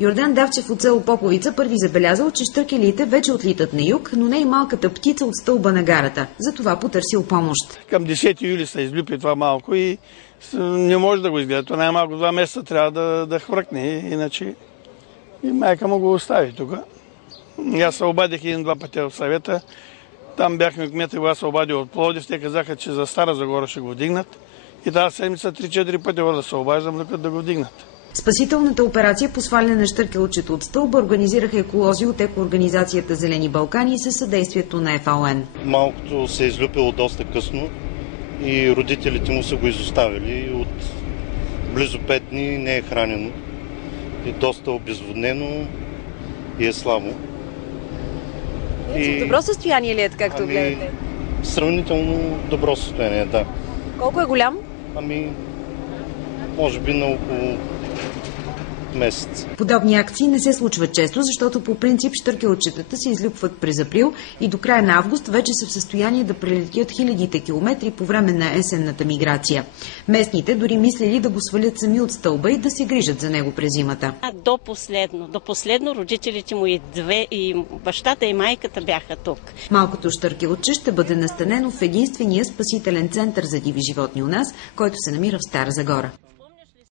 Йордан Давчев от село Поповица първи забелязал, че щъркелите вече отлитат на юг, но не и малката птица от стълба на гарата. Затова потърсил помощ. Към 10 юли се излюпи това малко и не може да го изгледа. То най-малко 2 месеца трябва да хвъркне, иначе и майка му го остави тук. Аз се обадих 1-2 пъти в съвета. Там бяхме кмета, аз се обадил от Пловдив. Те казаха, че за Стара Загора ще го дигнат. И тази седмица 3-4 пъти да се обаждам, докато да го дигнат. Спасителната операция по сваляне на щъркелчето от стълба организираха еколози от екоорганизацията Зелени Балкани със съдействието на ФАОН. Малкото се е излюпило доста късно и родителите му са го изоставили. От близо 5 дни не е хранено и доста обезводнено и е слабо. В добро състояние ли е, както гледате? Сравнително добро състояние, да. Колко е голям? Може би на около месец. Подобни акции не се случват често, защото по принцип щъркелчетата се излюпват през април и до края на август вече са в състояние да прелетят хилядите километри по време на есенната миграция. Местните дори мислили да го свалят сами от стълба и да се грижат за него през зимата. До последно родителите му и бащата и майката бяха тук. Малкото щъркелче ще бъде настанено в единствения спасителен център за диви животни у нас, който се намира в Стара Загора.